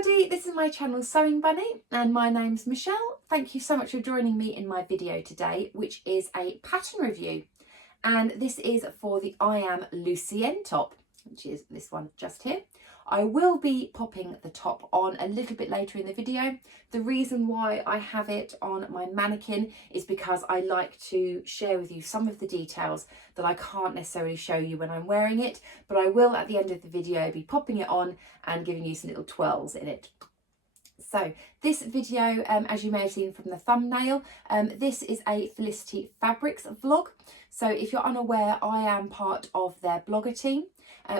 everybody, this is my channel Sewing Bunny and my name's Michelle. Thank you so much for joining me in my video today, which is a pattern review, and this is for the I Am Lucienne top, which is this one just here. I will be popping the top on a little bit later in the video. The reason why I have it on my mannequin is because I like to share with you some of the details that I can't necessarily show you when I'm wearing it, but I will at the end of the video be popping it on and giving you some little twirls in it. So this video, as you may have seen from the thumbnail, this is a Felicity Fabrics vlog. So if you're unaware, I am part of their blogger team,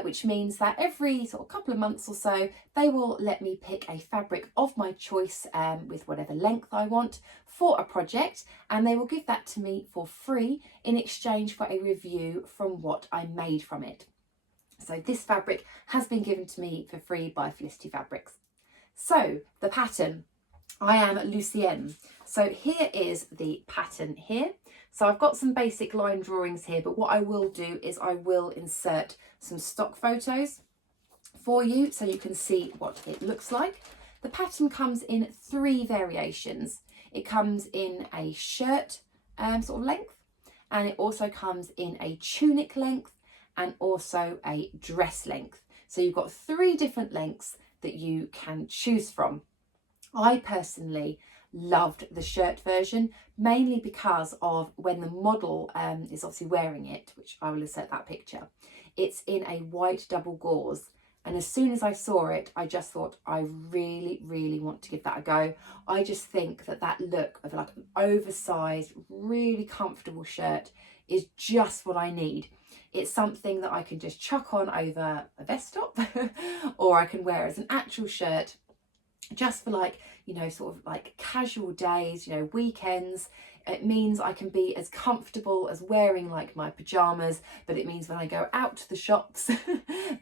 which means that every sort of couple of months or so, they will let me pick a fabric of my choice with whatever length I want for a project, and they will give that to me for free in exchange for a review from what I made from it. So this fabric has been given to me for free by Felicity Fabrics. So the pattern, I Am Lucienne. So here is the pattern here. So I've got some basic line drawings here, but what I will do is I will insert some stock photos for you so you can see what it looks like. The pattern comes in 3 variations. It comes in a shirt sort of length, and it also comes in a tunic length and also a dress length. So you've got 3 different lengths that you can choose from. I personally loved the shirt version, mainly because of when the model is obviously wearing it, which I will insert that picture. It's in a white double gauze, and as soon as I saw it, I just thought I really want to give that a go. I just think that that look of like an oversized, really comfortable shirt is just what I need. It's something that I can just chuck on over a vest top or I can wear as an actual shirt just for, like, you know, sort of like casual days, you know, weekends. It means I can be as comfortable as wearing like my pajamas, but it means when I go out to the shops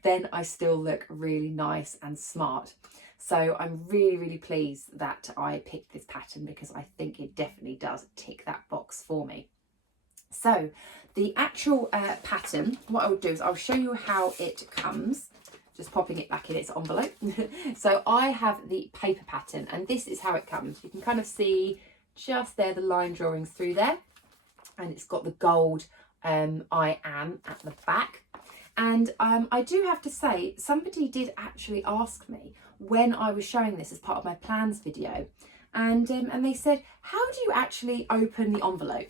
then I still look really nice and smart. So I'm really pleased that I picked this pattern because I think it definitely does tick that box for me. So the actual pattern, what I will do is I'll show you how it comes, just popping it back in its envelope. So I have the paper pattern, and this is how it comes. You can kind of see just there the line drawings through there, and it's got the gold I am at the back. And I do have to say, somebody did actually ask me when I was showing this as part of my plans video, and they said, how do you actually open the envelope?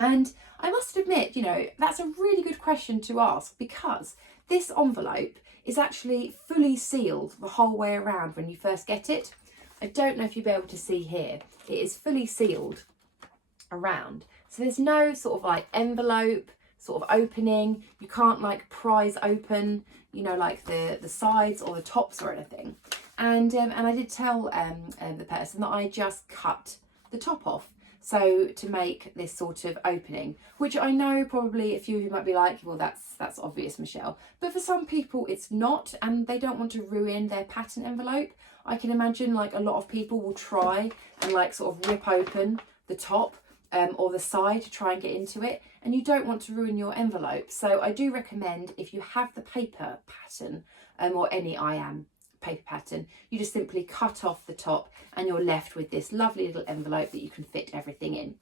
And I must admit, you know, that's a really good question to ask, because this envelope is actually fully sealed the whole way around when you first get it. I don't know if you'll be able to see here. It is fully sealed around. So there's no sort of like envelope sort of opening. You can't like prise open, you know, like the sides or the tops or anything. And I did tell the person that I just cut the top off. So to make this sort of opening, which I know probably a few of you might be like, well, that's obvious, Michelle. But for some people it's not, and they don't want to ruin their pattern envelope. I can imagine like a lot of people will try and like sort of rip open the top or the side to try and get into it, and you don't want to ruin your envelope. So I do recommend, if you have the paper pattern or any I Am paper pattern, you just simply cut off the top and you're left with this lovely little envelope that you can fit everything in.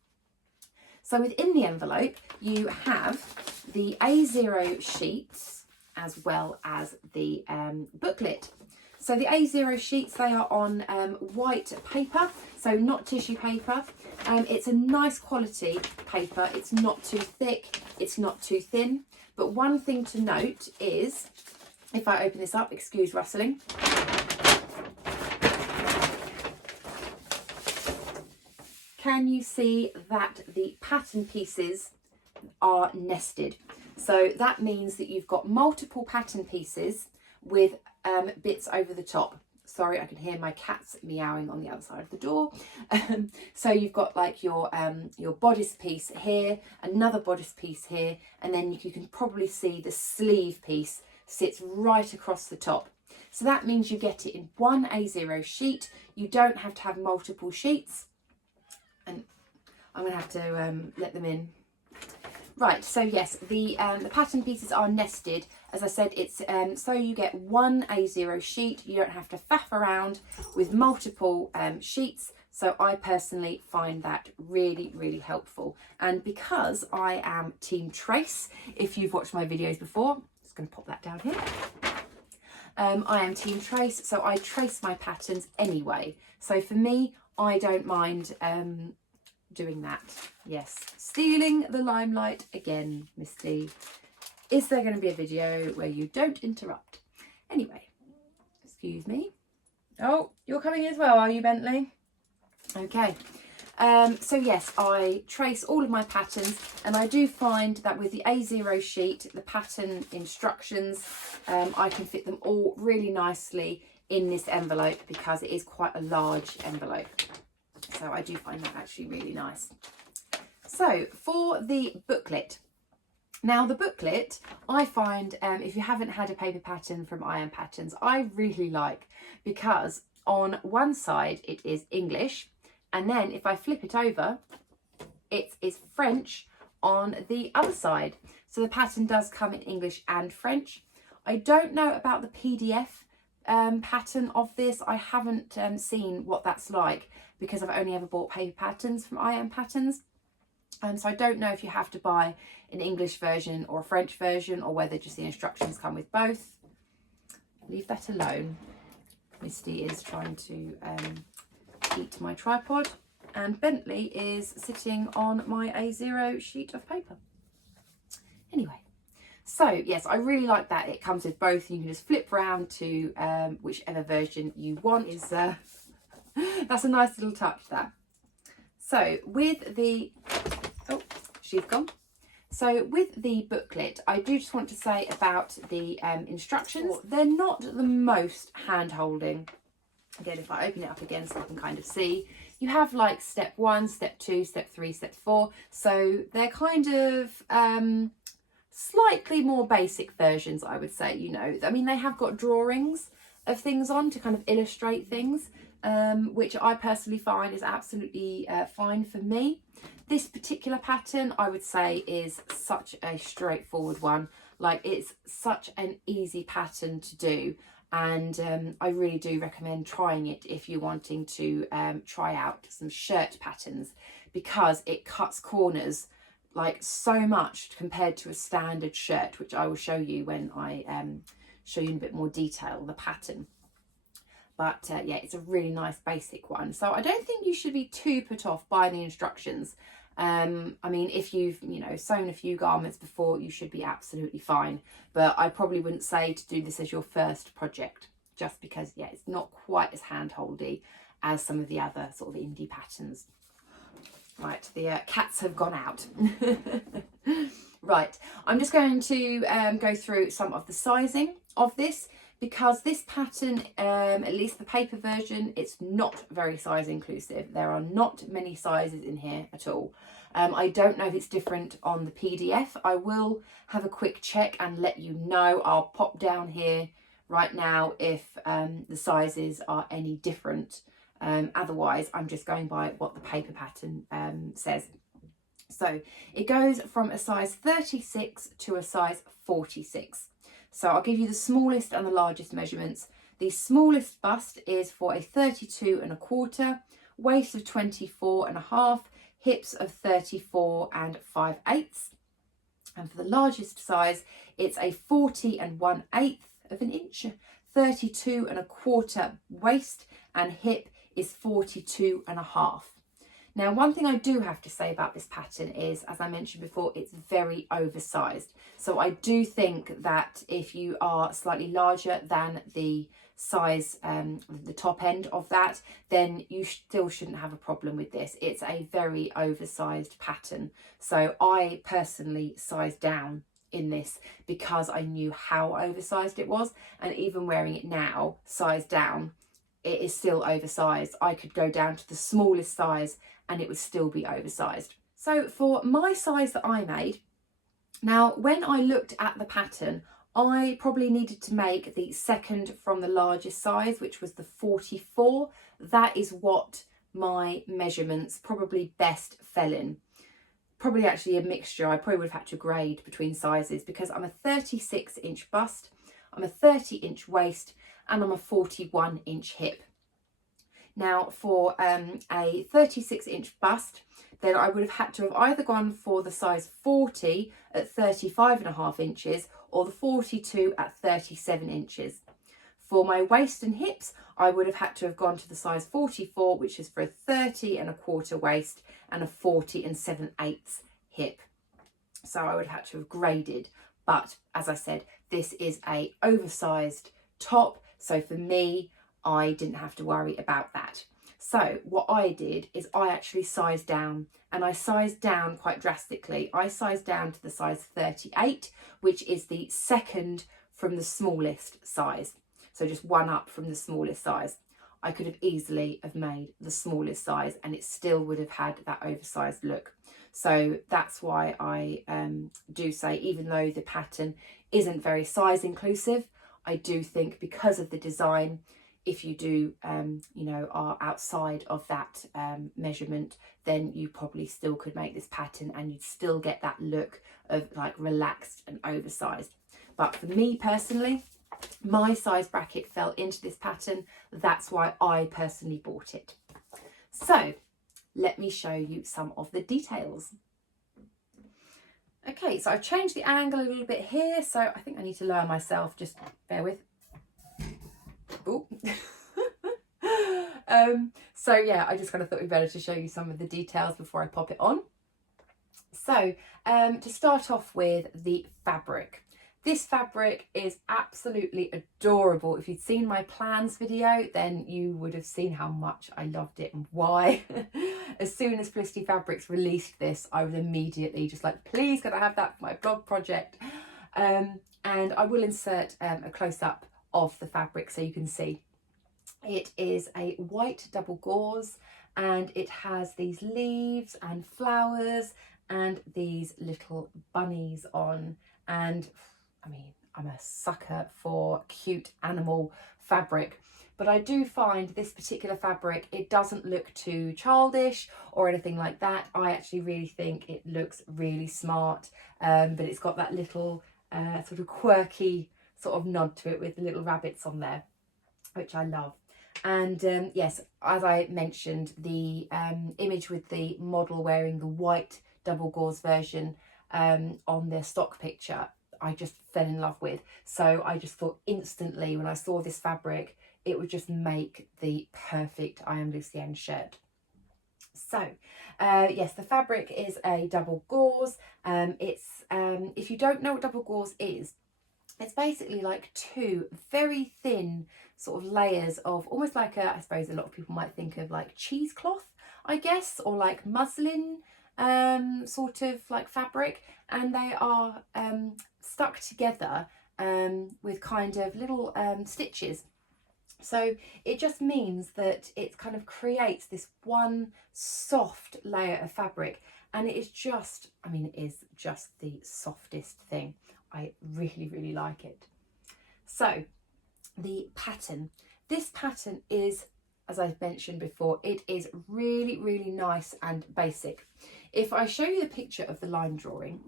So within the envelope you have the A0 sheets as well as the booklet. So the A0 sheets, they are on white paper, so not tissue paper. It's a nice quality paper. It's not too thick, it's not too thin. But one thing to note is, if I open this up, excuse rustling. Can you see that the pattern pieces are nested? So that means that you've got multiple pattern pieces with bits over the top. Sorry, I can hear my cats meowing on the other side of the door. So you've got like your bodice piece here, another bodice piece here, and then you can probably see the sleeve piece sits right across the top. So that means you get it in one A0 sheet. You don't have to have multiple sheets. And I'm going to have to let them in. Right, so yes, the pattern pieces are nested. As I said, it's so you get one A0 sheet. You don't have to faff around with multiple sheets. So I personally find that really, really helpful. And because I am Team Trace, if you've watched my videos before, I'm just going to pop that down here. I am Team Trace, so I trace my patterns anyway. So for me, I don't mind doing that. Yes, stealing the limelight again, Misty. Is there going to be a video where you don't interrupt? Anyway, excuse me. Oh, you're coming as well, are you, Bentley? Okay. So yes, I trace all of my patterns, and I do find that with the A0 sheet, the pattern instructions, I can fit them all really nicely in this envelope because it is quite a large envelope. So I do find that actually really nice. So for the booklet. Now the booklet, I find if you haven't had a paper pattern from I Am Patterns, I really like, because on one side it is English, and then if I flip it over, it is French on the other side. So the pattern does come in English and French. I don't know about the PDF pattern of this. I haven't seen what that's like because I've only ever bought paper patterns from I Am Patterns. So I don't know if you have to buy an English version or a French version, or whether just the instructions come with both. Leave that alone. Misty is trying to eat my tripod, and Bentley is sitting on my A0 sheet of paper. Anyway, so yes, I really like that it comes with both. You can just flip around to whichever version you want. Is that's a nice little touch there. So with the she's gone. So with the booklet, I do just want to say about the instructions. They're not the most hand-holding. Again, if I open it up again so I can kind of see, you have like step 1, step 2, step 3, step 4. So they're kind of slightly more basic versions, I would say. You know, I mean, they have got drawings of things on to kind of illustrate things, which I personally find is absolutely fine for me. This particular pattern, I would say, is such a straightforward one. Like, it's such an easy pattern to do, and I really do recommend trying it if you're wanting to try out some shirt patterns, because it cuts corners like so much compared to a standard shirt, which I will show you when I show you in a bit more detail the pattern. But yeah, it's a really nice basic one. So I don't think you should be too put off by the instructions. I mean, if you've, you know, sewn a few garments before, you should be absolutely fine. But I probably wouldn't say to do this as your first project, just because, yeah, it's not quite as hand-holdy as some of the other sort of indie patterns. Right, the cats have gone out. Right, I'm just going to go through some of the sizing of this, because this pattern, at least the paper version, it's not very size inclusive. There are not many sizes in here at all. I don't know if it's different on the PDF. I will have a quick check and let you know. I'll pop down here right now if the sizes are any different. Otherwise, I'm just going by what the paper pattern says. So it goes from a size 36 to a size 46. So I'll give you the smallest and the largest measurements. The smallest bust is for a 32¼ waist of 24½, hips of 34�5/8. And for the largest size, it's a 40⅛ of an inch, 32¼ waist, and hip is 42½. Now, one thing I do have to say about this pattern is, as I mentioned before, it's very oversized. So I do think that if you are slightly larger than the size, the top end of that, then you still shouldn't have a problem with this. It's a very oversized pattern. So I personally sized down in this because I knew how oversized it was. And even wearing it now, sized down, it is still oversized. I could go down to the smallest size and it would still be oversized. So for my size that I made, now when I looked at the pattern, I probably needed to make the second from the largest size, which was the 44. That is what my measurements probably best fell in. probably actually a mixture. I probably would have had to grade between sizes because I'm a 36-inch bust, I'm a 30-inch waist, and I'm a 41-inch hip. Now for a 36-inch bust, then I would have had to have either gone for the size 40 at 35.5 inches or the 42 at 37 inches. For my waist and hips, I would have had to have gone to the size 44, which is for a 30.25 waist and a 40 7/8 hip. So I would have had to have graded. But as I said, this is a oversized top. So for me, I didn't have to worry about that. So what I did is I actually sized down, and I sized down quite drastically. I sized down to the size 38, which is the second from the smallest size. So just one up from the smallest size. I could have easily have made the smallest size and it still would have had that oversized look. So that's why I do say, even though the pattern isn't very size inclusive, I do think because of the design, if you do, you know, are outside of that measurement, then you probably still could make this pattern and you'd still get that look of like relaxed and oversized. But for me personally, my size bracket fell into this pattern. That's why I personally bought it. So let me show you some of the details. Okay, so I've changed the angle a little bit here. So I think I need to lower myself, just bear with. Ooh. So yeah, I just kind of thought it'd be better to show you some of the details before I pop it on. So to start off with the fabric. This fabric is absolutely adorable. If you'd seen my plans video, then you would have seen how much I loved it and why. As soon as Felicity Fabrics released this, I was immediately just like, please, can I have that for my blog project? And I will insert a close-up of the fabric so you can see. It is a white double gauze and it has these leaves and flowers and these little bunnies on. And I mean, I'm a sucker for cute animal fabric, but I do find this particular fabric, it doesn't look too childish or anything like that. I actually really think it looks really smart, but it's got that little sort of quirky sort of nod to it with the little rabbits on there, which I love. And yes, as I mentioned, the image with the model wearing the white double gauze version on their stock picture, I just fell in love with. So I just thought instantly when I saw this fabric, it would just make the perfect I Am Lucienne shirt. So yes, the fabric is a double gauze. It's if you don't know what double gauze is, it's basically like two very thin sort of layers of almost like I suppose a lot of people might think of like cheesecloth, I guess, or like muslin sort of like fabric, and they are stuck together with kind of little stitches. So it just means that it kind of creates this one soft layer of fabric, and it is just, I mean, it is just the softest thing. I really, really like it. So the pattern. This pattern is, as I've mentioned before, it is really, really nice and basic. If I show you the picture of the line drawing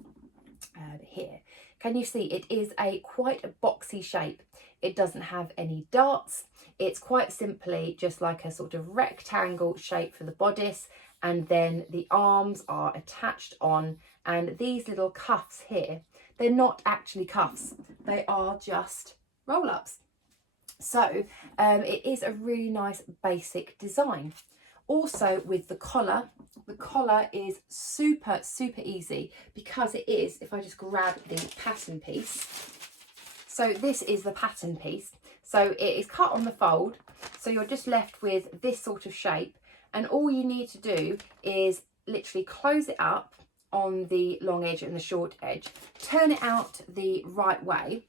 here, can you see it is quite a boxy shape. It doesn't have any darts. It's quite simply just like a sort of rectangle shape for the bodice, and then the arms are attached on, and these little cuffs here, they're not actually cuffs, they are just roll-ups. So it is a really nice basic design. Also with the collar is super, super easy because it is, if I just grab the pattern piece, so this is the pattern piece. So it is cut on the fold, so you're just left with this sort of shape, and all you need to do is literally close it up on the long edge and the short edge, turn it out the right way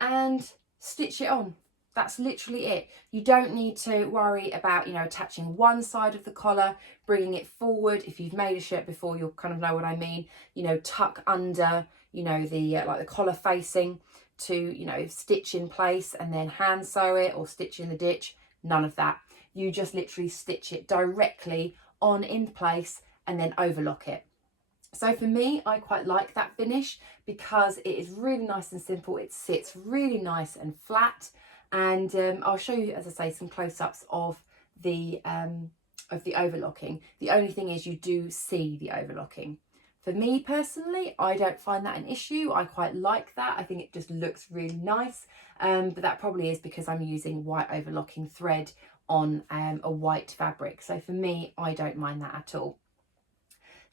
and stitch it on. That's literally it. You don't need to worry about, you know, attaching one side of the collar, bringing it forward. If you've made a shirt before, you'll kind of know what I mean. You know, tuck under, you know, the like the collar facing to, you know, stitch in place and then hand sew it or stitch in the ditch. None of that. You just literally stitch it directly on in place and then overlock it. So for me, I quite like that finish because it is really nice and simple. It sits really nice and flat. And I'll show you, as I say, some close-ups of the overlocking. The only thing is you do see the overlocking. For me personally, I don't find that an issue. I quite like that. I think it just looks really nice. But that probably is because I'm using white overlocking thread on a white fabric. So for me, I don't mind that at all.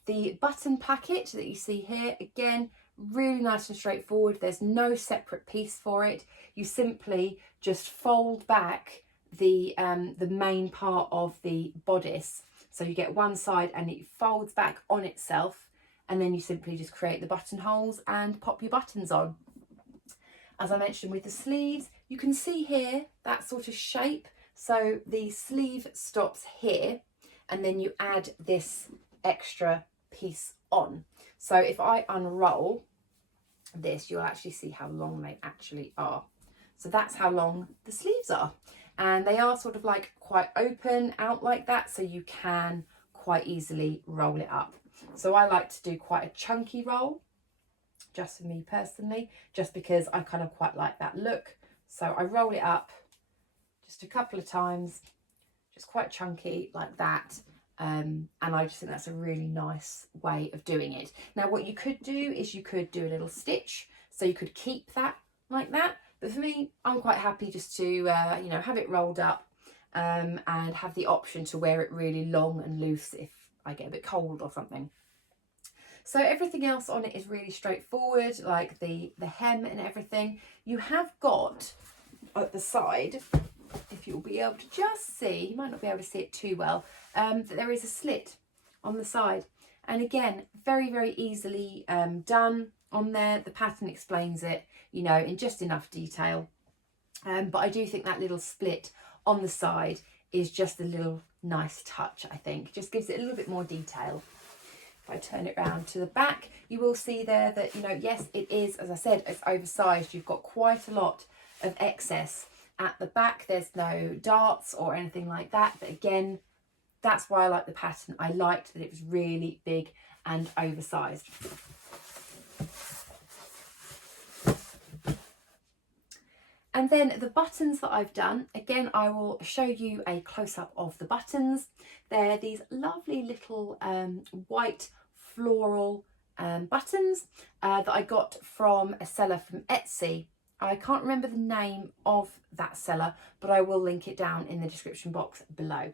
The button placket that you see here, again, really nice and straightforward. There's no separate piece for it. You simply just fold back the main part of the bodice. So you get one side and it folds back on itself, and then you simply just create the buttonholes and pop your buttons on. As I mentioned with the sleeves, you can see here that sort of shape. So the sleeve stops here, and then you add this extra piece on. So if I unroll this, you'll actually see how long they actually are. So that's how long the sleeves are, and they are sort of like quite open out like that, so you can quite easily roll it up. So I like to do quite a chunky roll, just for me personally, just because I kind of quite like that look. So I roll it up just a couple of times, just quite chunky like that. And I just think that's a really nice way of doing it. Now what you could do is you could do a little stitch, so you could keep that like that, but for me, I'm quite happy just to you know, have it rolled up and have the option to wear it really long and loose if I get a bit cold or something. So everything else on it is really straightforward, like the hem and everything. You have got at the side, if you'll be able to just see, you might not be able to see it too well, that there is a slit on the side. And again, very, very easily done on there. The pattern explains it, you know, in just enough detail. But I do think that little split on the side is just a little nice touch, I think. Just gives it a little bit more detail. If I turn it round to the back, you will see there that, you know, yes, it is, as I said, it's oversized. You've got quite a lot of excess at the back. There's no darts or anything like that. But again, that's why I like the pattern. I liked that it was really big and oversized. And then the buttons that I've done, again, I will show you a close-up of the buttons. They're these lovely little white floral buttons that I got from a seller from Etsy. I can't remember the name of that seller, but I will link it down in the description box below.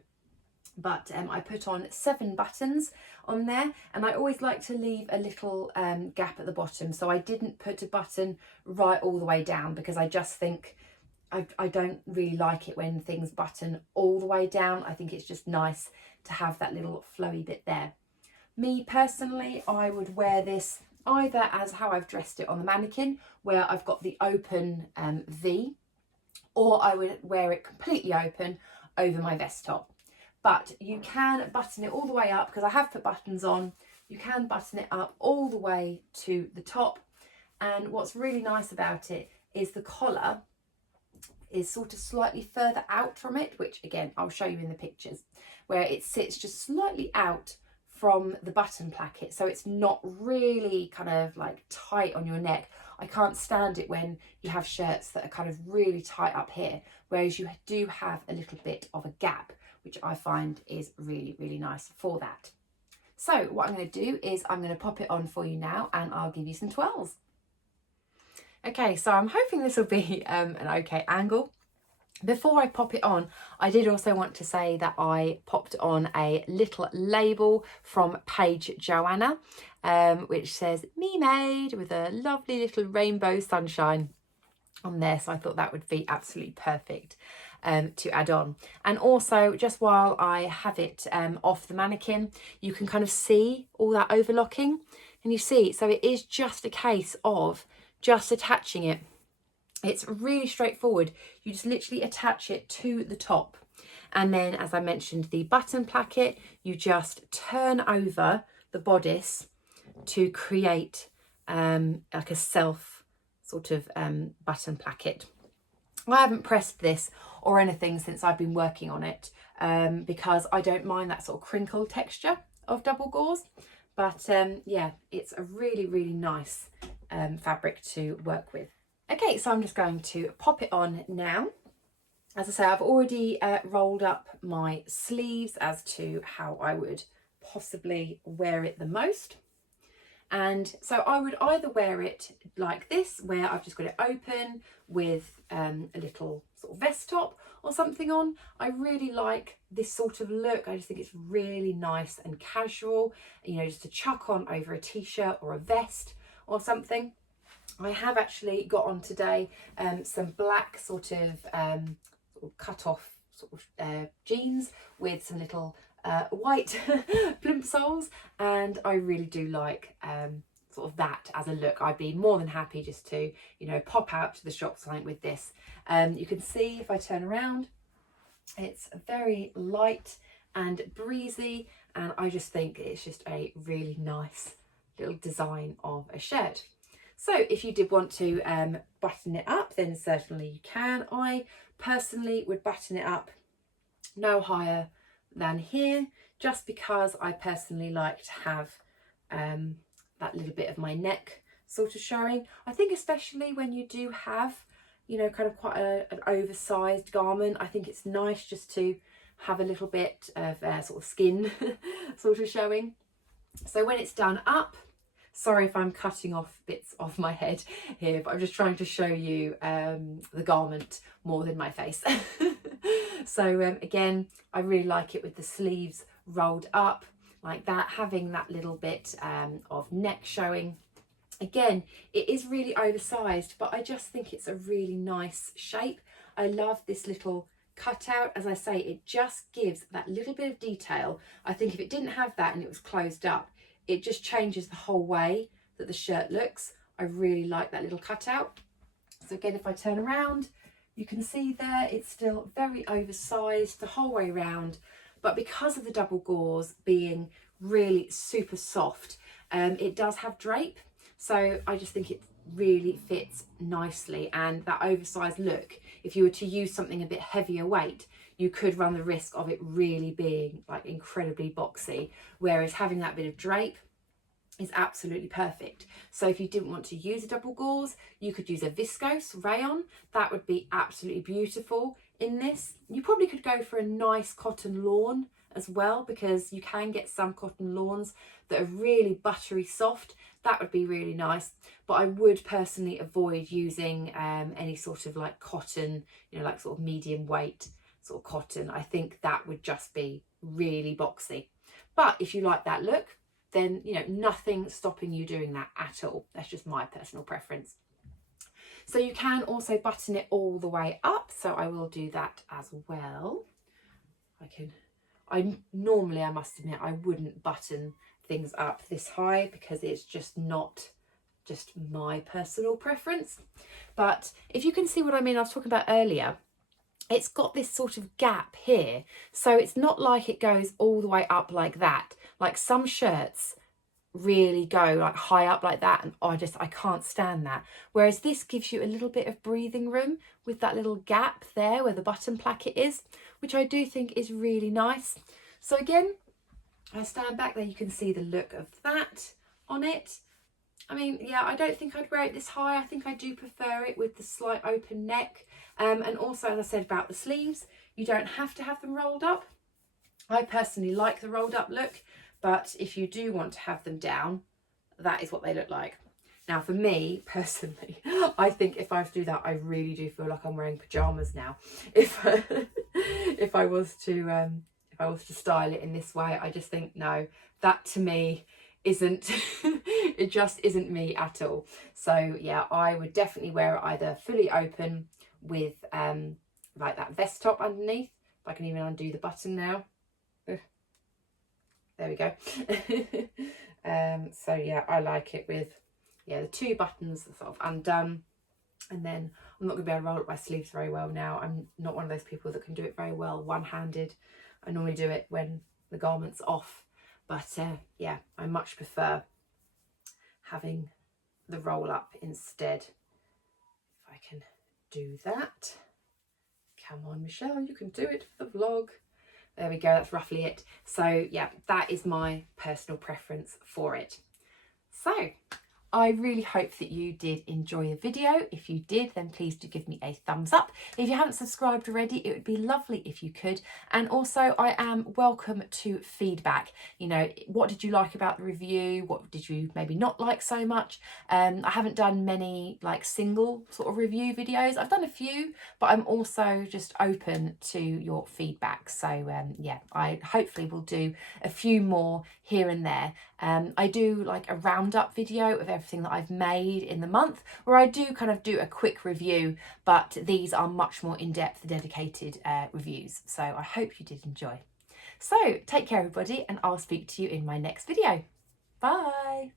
But I put on 7 buttons on there, and I always like to leave a little gap at the bottom, so I didn't put a button right all the way down, because I just think I don't really like it when things button all the way down. I think it's just nice to have that little flowy bit there. Me personally, I would wear this either as how I've dressed it on the mannequin, where I've got the open V, or I would wear it completely open over my vest top. But you can button it all the way up, because I have put buttons on. You can button it up all the way to the top. And what's really nice about it is the collar is sort of slightly further out from it, which again, I'll show you in the pictures, where it sits just slightly out from the button placket. So it's not really kind of like tight on your neck. I can't stand it when you have shirts that are kind of really tight up here, whereas you do have a little bit of a gap, which I find is really, really nice for that. So what I'm going to do is I'm going to pop it on for you now, and I'll give you some twirls. Okay, so I'm hoping this will be an okay angle. Before I pop it on, I did also want to say that I popped on a little label from Paige Joanna, which says "Me Made" with a lovely little rainbow sunshine on there. So I thought that would be absolutely perfect to add on. And also, just while I have it off the mannequin, you can kind of see all that overlocking, and you see, so it is just a case of just attaching it. It's really straightforward. You just literally attach it to the top, and then, as I mentioned, the button placket, you just turn over the bodice to create like a self sort of button placket. I haven't pressed this or anything since I've been working on it because I don't mind that sort of crinkle texture of double gauze. But yeah, it's a really, really nice fabric to work with. Okay, so I'm just going to pop it on now. As I say, I've already rolled up my sleeves as to how I would possibly wear it the most. And so I would either wear it like this, where I've just got it open with a little sort of vest top or something on. I really like this sort of look. I just think it's really nice and casual, you know, just to chuck on over a t-shirt or a vest or something. I have actually got on today some black sort of cut off sort of jeans with some little white plimp soles, and I really do like sort of that as a look. I'd be more than happy just to, you know, pop out to the shop something with this. You can see if I turn around, it's very light and breezy, and I just think it's just a really nice little design of a shirt. So if you did want to button it up, then certainly you can. I personally would button it up no higher than here, just because I personally like to have that little bit of my neck sort of showing. I think especially when you do have, you know, kind of quite an oversized garment, I think it's nice just to have a little bit of sort of skin sort of showing. So when it's done up, sorry if I'm cutting off bits of my head here, but I'm just trying to show you the garment more than my face. So again, I really like it with the sleeves rolled up like that, having that little bit of neck showing. Again, it is really oversized, but I just think it's a really nice shape. I love this little cutout. As I say, it just gives that little bit of detail. I think if it didn't have that and it was closed up, it just changes the whole way that the shirt looks. I really like that little cutout. So again, if I turn around, you can see there it's still very oversized the whole way around, but because of the double gauze being really super soft, it does have drape. So I just think it really fits nicely, and that oversized look, if you were to use something a bit heavier weight, you could run the risk of it really being like incredibly boxy, whereas having that bit of drape is absolutely perfect. So if you didn't want to use a double gauze, you could use a viscose rayon. That would be absolutely beautiful in this. You probably could go for a nice cotton lawn as well, because you can get some cotton lawns that are really buttery soft. That would be really nice, but I would personally avoid using any sort of like cotton, you know, like sort of medium weight sort of cotton. I think that would just be really boxy. But if you like that look, then, you know, nothing stopping you doing that at all. That's just my personal preference. So you can also button it all the way up, so I will do that as well. Normally, I must admit, I wouldn't button things up this high because it's just not just my personal preference. But if you can see what I mean, I was talking about earlier, it's got this sort of gap here. So it's not like it goes all the way up like that. Like some shirts really go like high up like that, and I can't stand that. Whereas this gives you a little bit of breathing room with that little gap there where the button placket is, which I do think is really nice. So again, I stand back there, you can see the look of that on it. I mean, yeah, I don't think I'd wear it this high. I think I do prefer it with the slight open neck. And also, as I said about the sleeves, you don't have to have them rolled up. I personally like the rolled up look, but if you do want to have them down, that is what they look like. Now, for me personally, I think if I was to do that, I really do feel like I'm wearing pajamas now. If I was to style it in this way, I just think, no, that to me isn't it just isn't me at all. So yeah, I would definitely wear it either fully open with like that vest top underneath. If I can even undo the button now. There we go. So yeah, I like it with the two buttons sort of undone, and then I'm not going to be able to roll up my sleeves very well now. I'm not one of those people that can do it very well one-handed. I normally do it when the garment's off, but yeah, I much prefer having the roll up instead. If I can do that. Come on, Michelle, you can do it for the vlog. There we go, that's roughly it. So yeah, that is my personal preference for it. So I really hope that you did enjoy the video. If you did, then please do give me a thumbs up. If you haven't subscribed already, it would be lovely if you could. And also, I am welcome to feedback. You know, what did you like about the review? What did you maybe not like so much? I haven't done many like single sort of review videos. I've done a few, but I'm also just open to your feedback. So yeah, I hopefully will do a few more here and there. I do like a roundup video of everything that I've made in the month, where I do kind of do a quick review, but these are much more in-depth, dedicated reviews. So I hope you did enjoy. So take care everybody, and I'll speak to you in my next video. Bye.